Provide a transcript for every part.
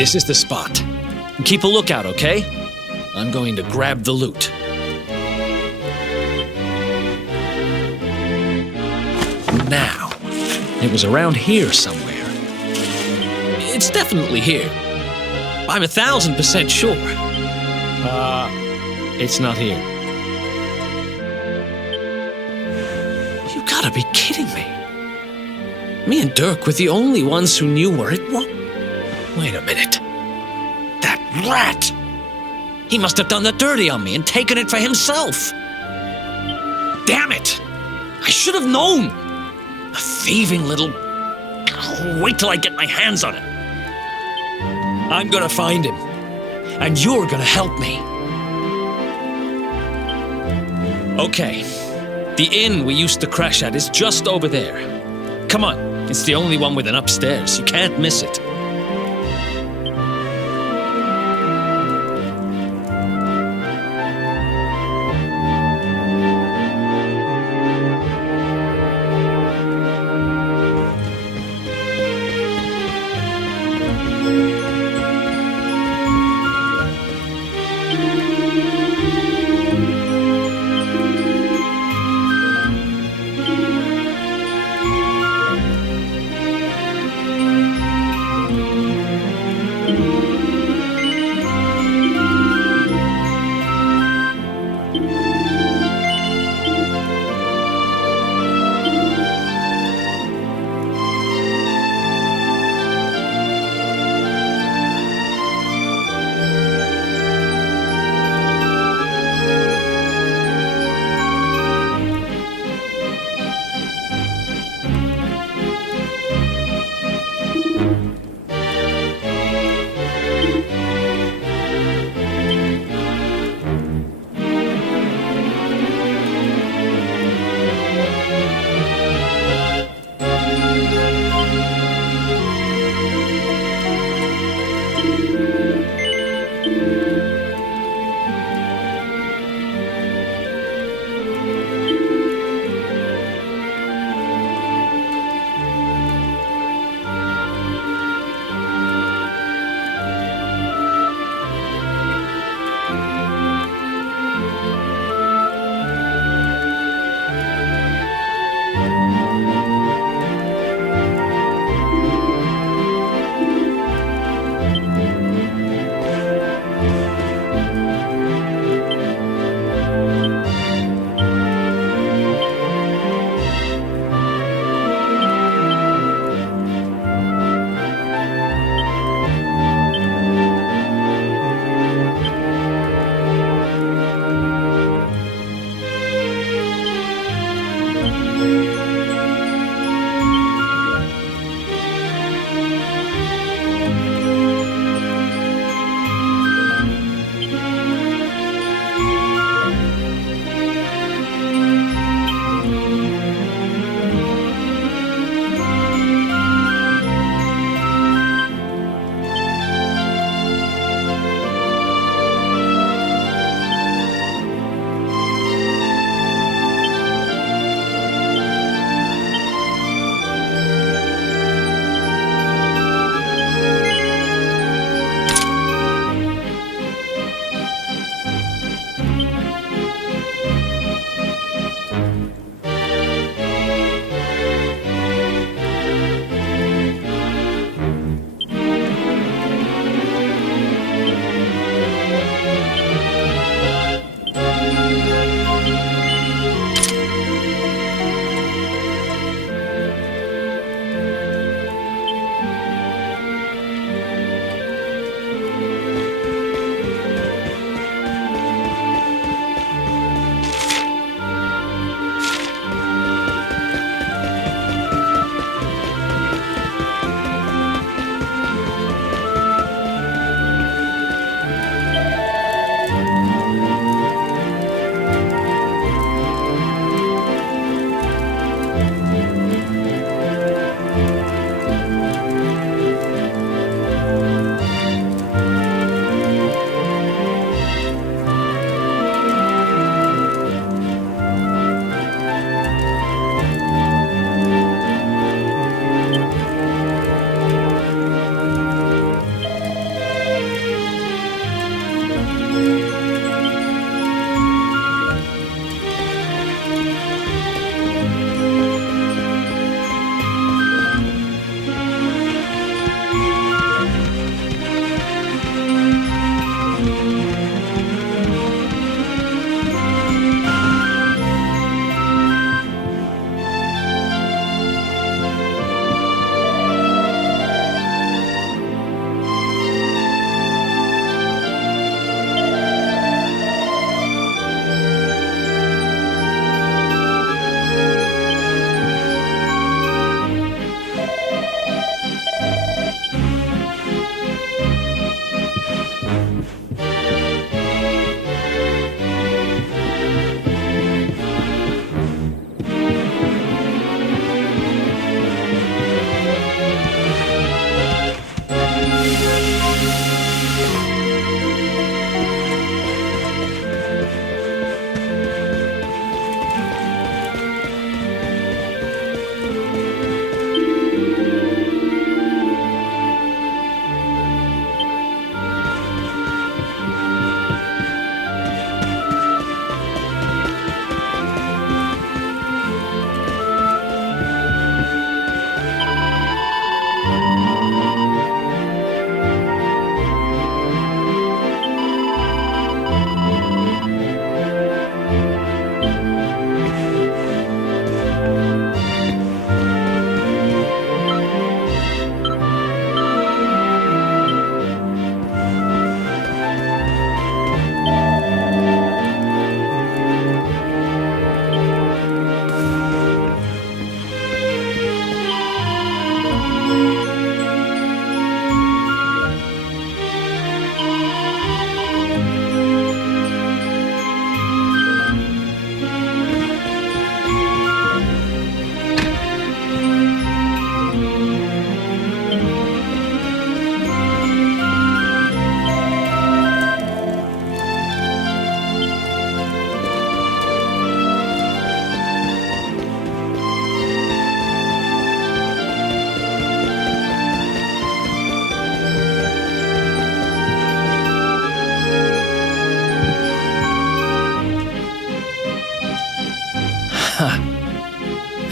This is the spot. Keep a lookout, okay? I'm going to grab the loot. Now, it was around here somewhere. It's definitely here. I'm 1,000% sure. It's not here. You gotta be kidding me. Me and Dirk were the only ones who knew where it was. Wait a minute. That rat! He must have done the dirty on me and taken it for himself. Damn it! I should have known! A thieving little... Wait till I get my hands on it. I'm gonna find him. And you're gonna help me. Okay. The inn we used to crash at is just over there. Come on. It's the only one with an upstairs. You can't miss it.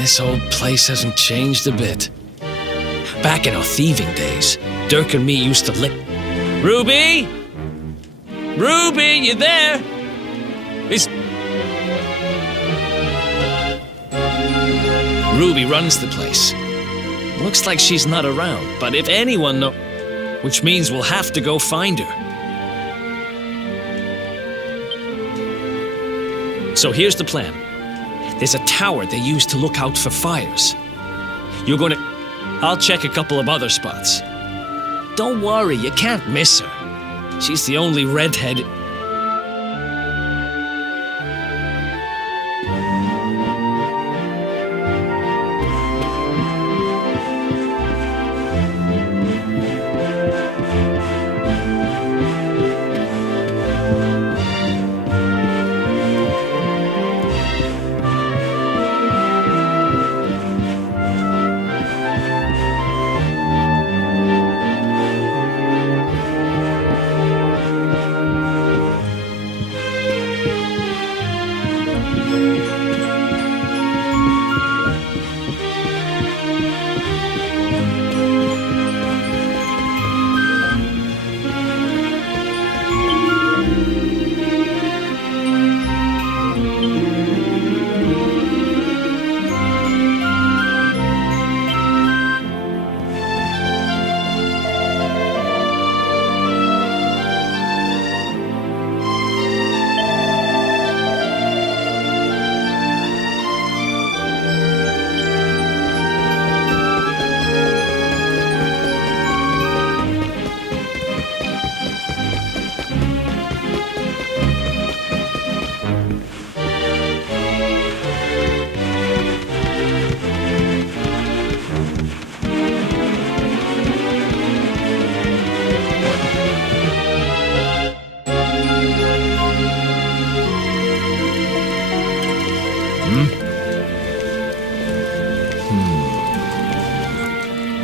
This old place hasn't changed a bit. Back in our thieving days, Dirk and me used to lick... Ruby? Ruby, you there? Ruby runs the place. Looks like she's not around, but if anyone knows... Which means we'll have to go find her. So here's the plan. There's a tower they use to look out for fires. You're gonna... I'll check a couple of other spots. Don't worry, you can't miss her. She's the only redhead...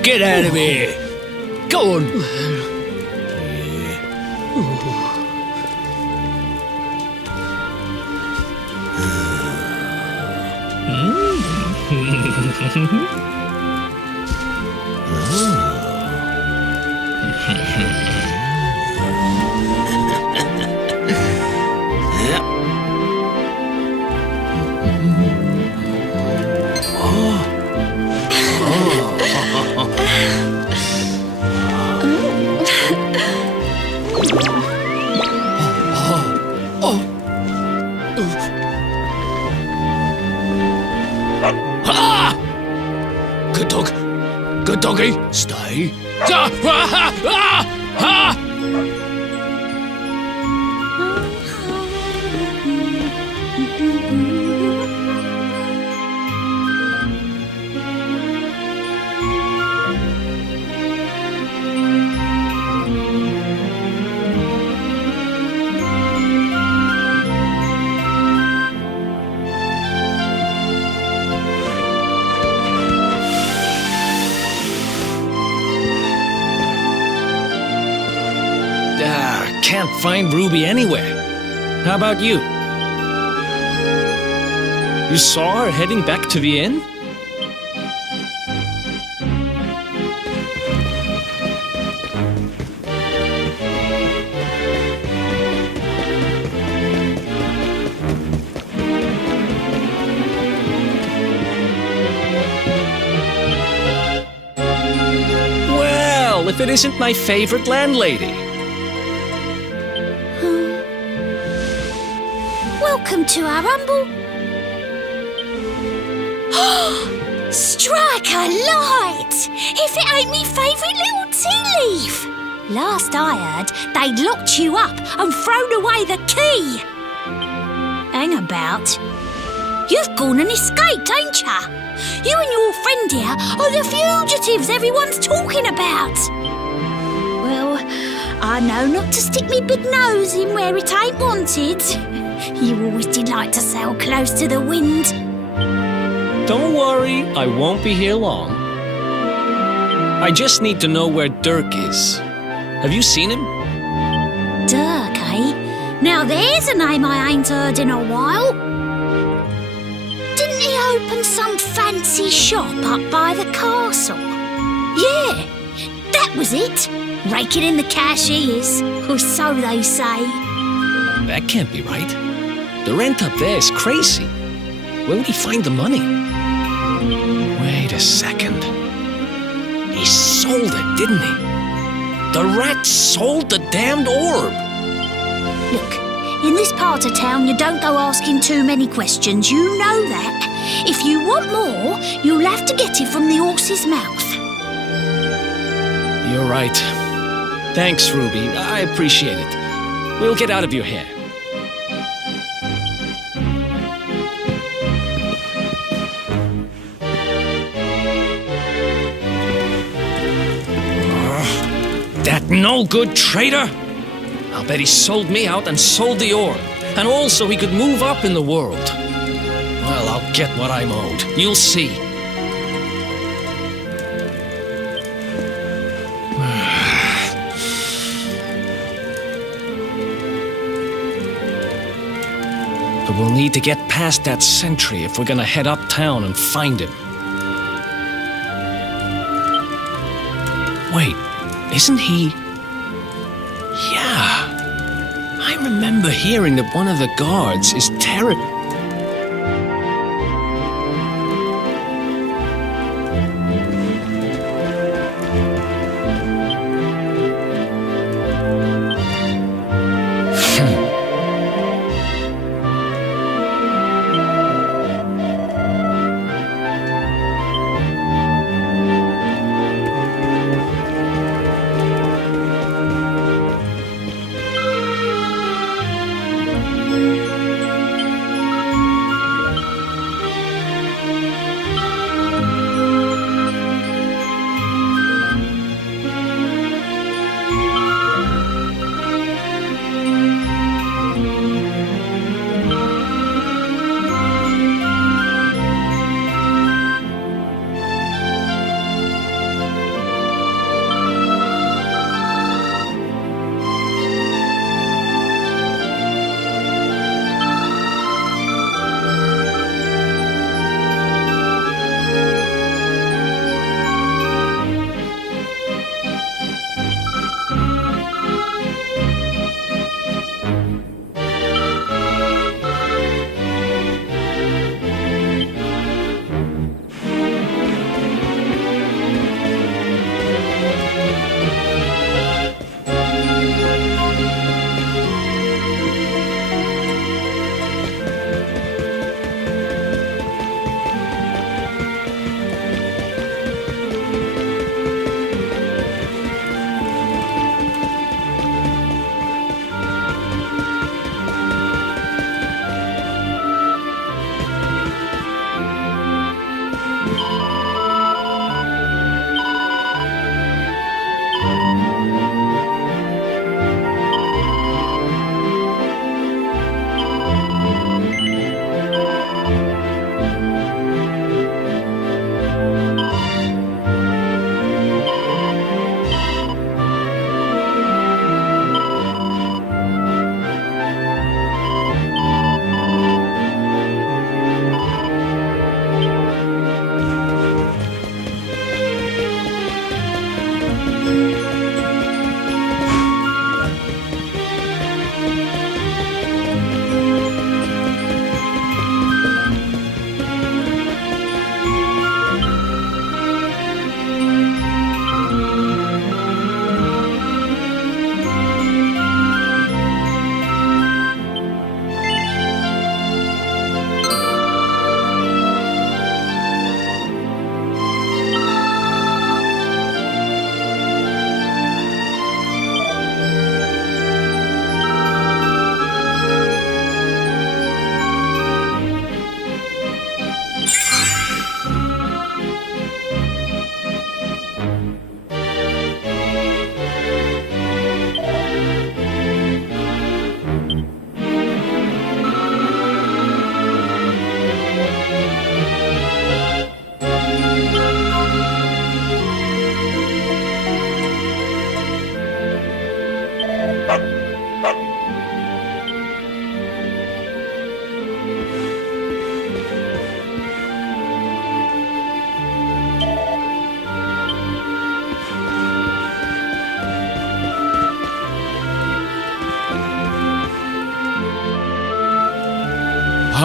Get out of here! Go on! Good dog. Good doggy. Stay. Can't find Ruby anywhere. How about you? You saw her heading back to the inn? Well, if it isn't my favorite landlady. Welcome to our humble... Strike a light! If it ain't me favourite little tea leaf! Last I heard, they'd locked you up and thrown away the key. Hang about. You've gone and escaped, ain't ya? You and your friend here are the fugitives everyone's talking about. Well, I know not to stick me big nose in where it ain't wanted. You always did like to sail close to the wind. Don't worry, I won't be here long. I just need to know where Dirk is. Have you seen him? Dirk, eh? Now there's a name I ain't heard in a while. Didn't he open some fancy shop up by the castle. Yeah, that was it. Raking in the cashiers, or so they say. That can't be right. The rent up there is crazy. Where would he find the money? Wait a second. He sold it, didn't he? The rat sold the damned orb. Look, in this part of town, you don't go asking too many questions. You know that. If you want more, you'll have to get it from the horse's mouth. You're right. Thanks, Ruby. I appreciate it. We'll get out of your hair. That no-good traitor! I'll bet he sold me out and sold the orb. And also he could move up in the world. Well, I'll get what I'm owed. You'll see. But we'll need to get past that sentry if we're gonna head uptown and find him. Wait, isn't he... Yeah. I remember hearing that one of the guards is terrible.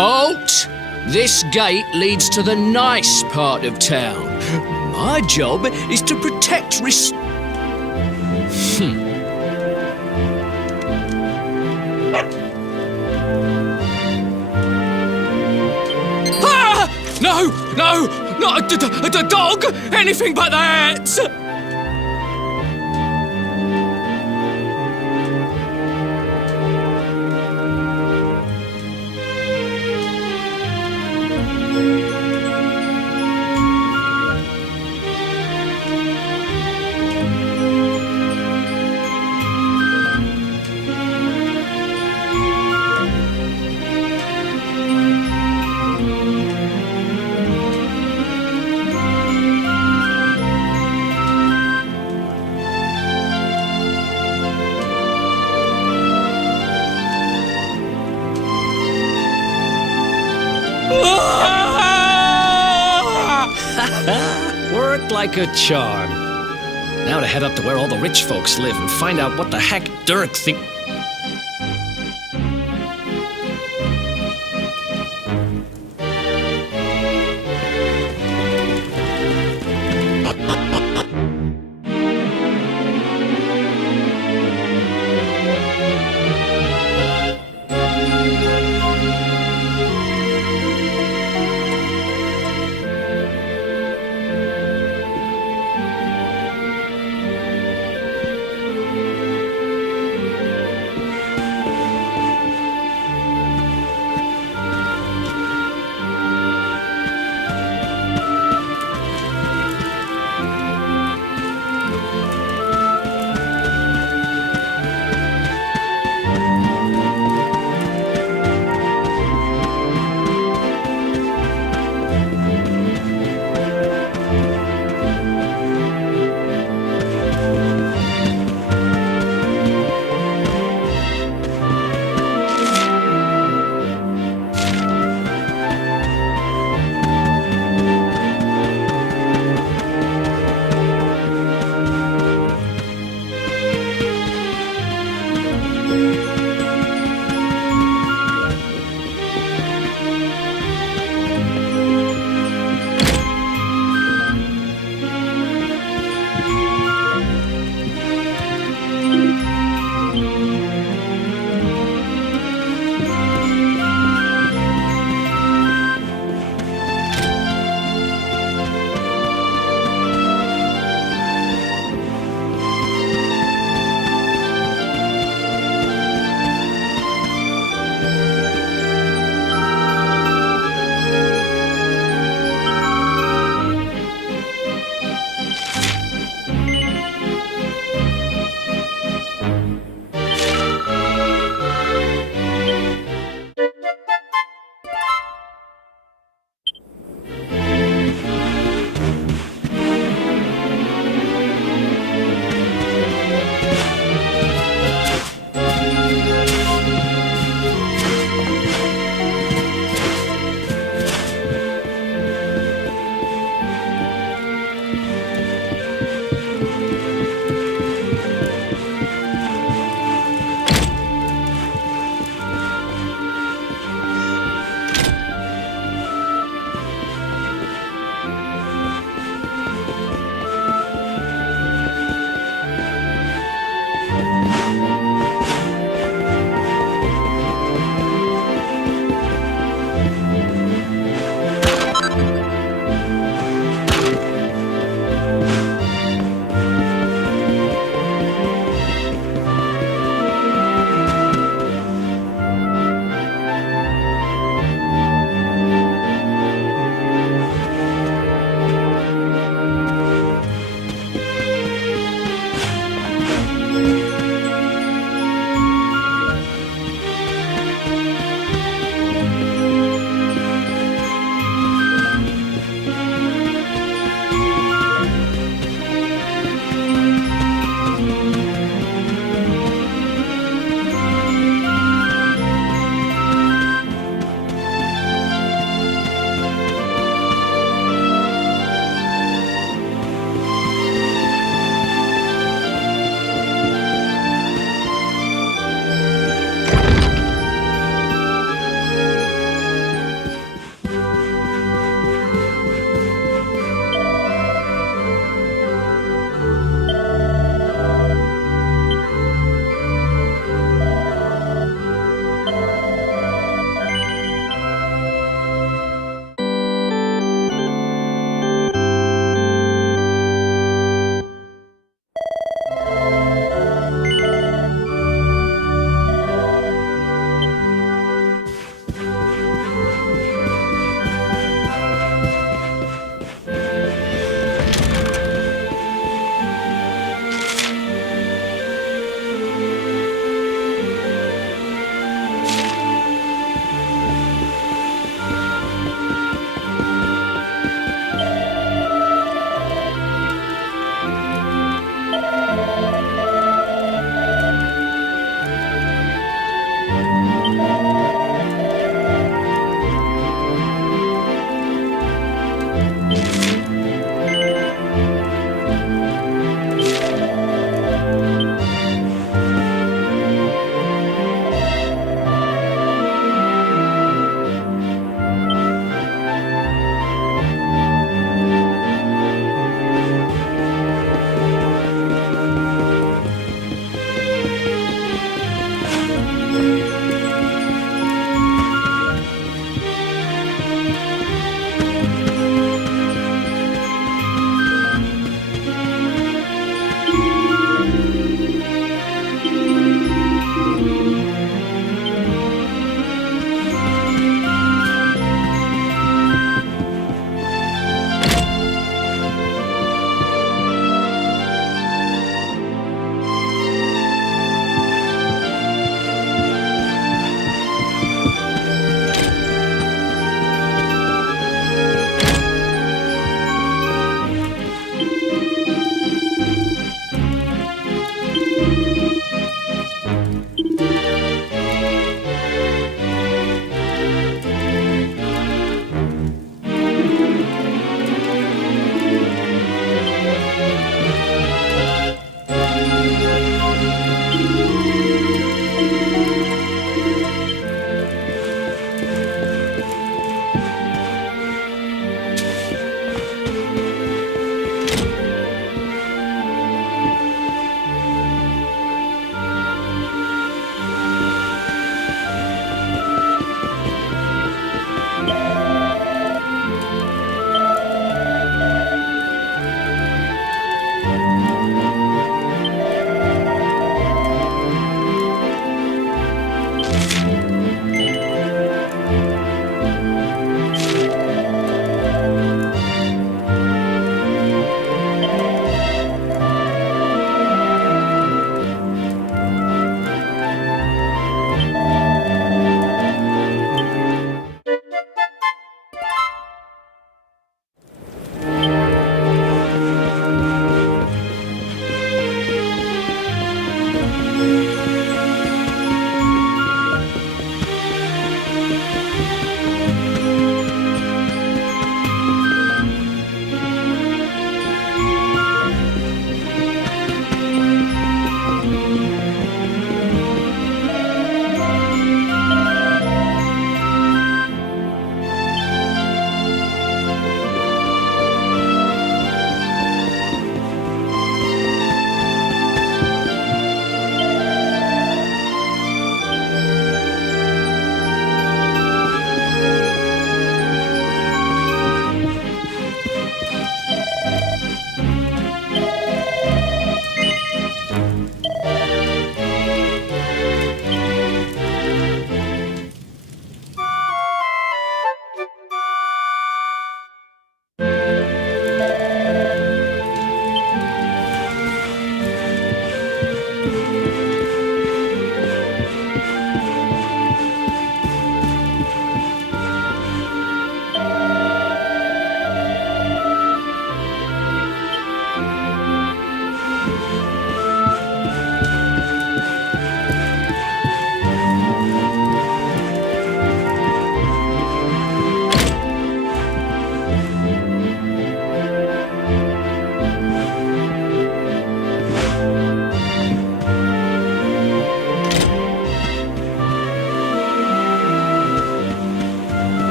Halt! This gate leads to the nice part of town. My job is to protect Ah! No! No! Not a dog! Anything but that! Worked like a charm. Now to head up to where all the rich folks live and find out what the heck Dirk think.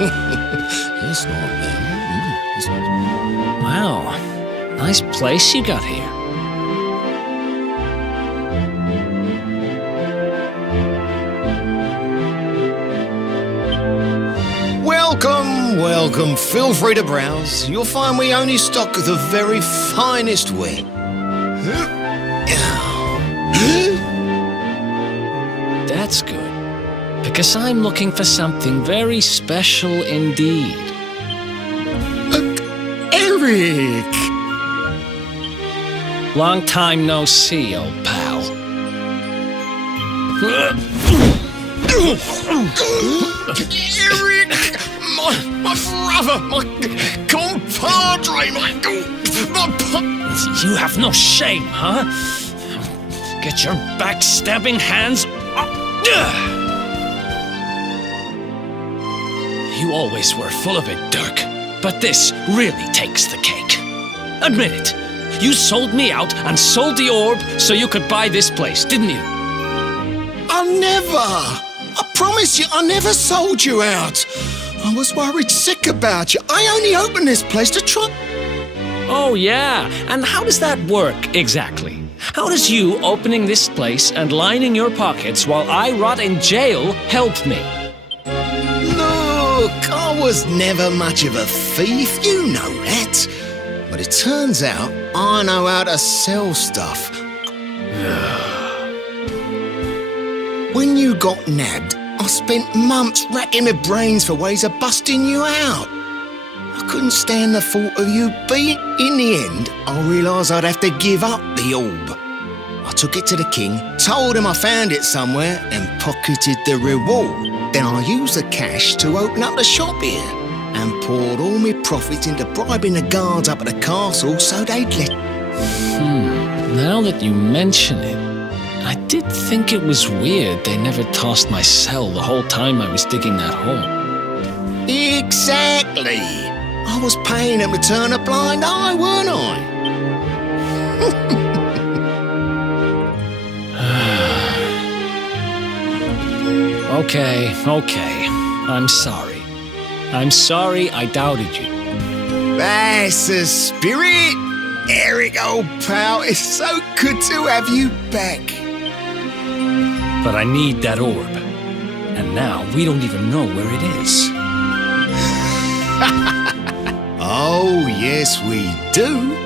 It's not bad. Wow, nice place you got here. Welcome. Feel free to browse. You'll find we only stock the very finest ware. That's good, because I'm looking for something very special indeed. Eric! Long time no see, old pal. Eric! My brother! My compadre! My You have no shame, huh? Get your backstabbing hands up! You always were full of it, Dirk. But this really takes the cake. Admit it. You sold me out and sold the orb so you could buy this place, didn't you? I never! I promise you, I never sold you out. I was worried sick about you. I only opened this place to try... Oh, yeah. And how does that work, exactly? How does you opening this place and lining your pockets while I rot in jail help me? Look, I was never much of a thief, you know that. But it turns out I know how to sell stuff. When you got nabbed, I spent months racking my brains for ways of busting you out. I couldn't stand the thought of you being... In the end, I realised I'd have to give up the orb. I took it to the king, told him I found it somewhere, and pocketed the reward. Then I used the cash to open up the shop here, and poured all my profits into bribing the guards up at the castle so they'd let... Now that you mention it, I did think it was weird they never tossed my cell the whole time I was digging that hole. Exactly! I was paying them to turn a blind eye, weren't I? Okay. I'm sorry. I'm sorry I doubted you. That's the spirit! Eric, old pal, it's so good to have you back. But I need that orb. And now we don't even know where it is. Oh, yes, we do.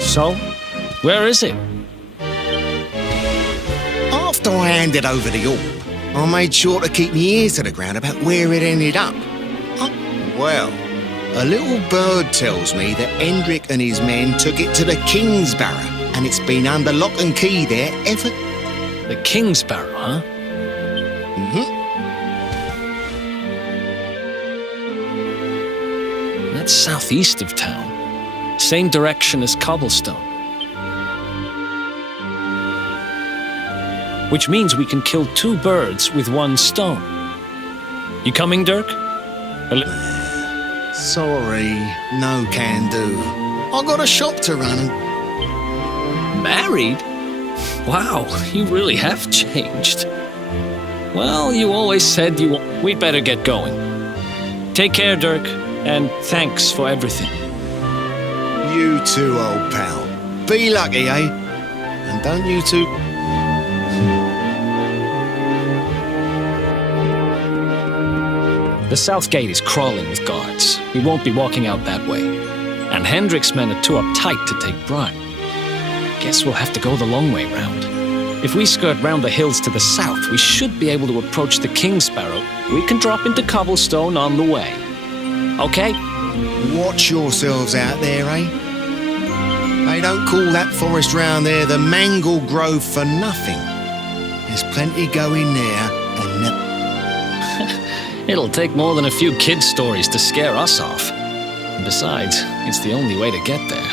So, where is it? After I handed over the orb, I made sure to keep my ears to the ground about where it ended up. Well, a little bird tells me that Hendrik and his men took it to the King's Barrow, and it's been under lock and key there ever... The King's Barrow, huh? That's southeast of town. Same direction as Cobblestone. Which means we can kill two birds with one stone. You coming, Dirk? Sorry, no can do. I got a shop to run and... Married? Wow, you really have changed. Well, you always said we'd better get going. Take care, Dirk, and thanks for everything. You too, old pal. Be lucky, eh? And don't you two... The south gate is crawling with guards. We won't be walking out that way. And Hendrik's men are too uptight to take bribe. Guess we'll have to go the long way round. If we skirt round the hills to the south, we should be able to approach the King's Barrow. We can drop into Cobblestone on the way. Okay? Watch yourselves out there, eh? They don't call that forest round there the Mangle Grove for nothing. There's plenty going there, and... It'll take more than a few kid stories to scare us off. And besides, it's the only way to get there.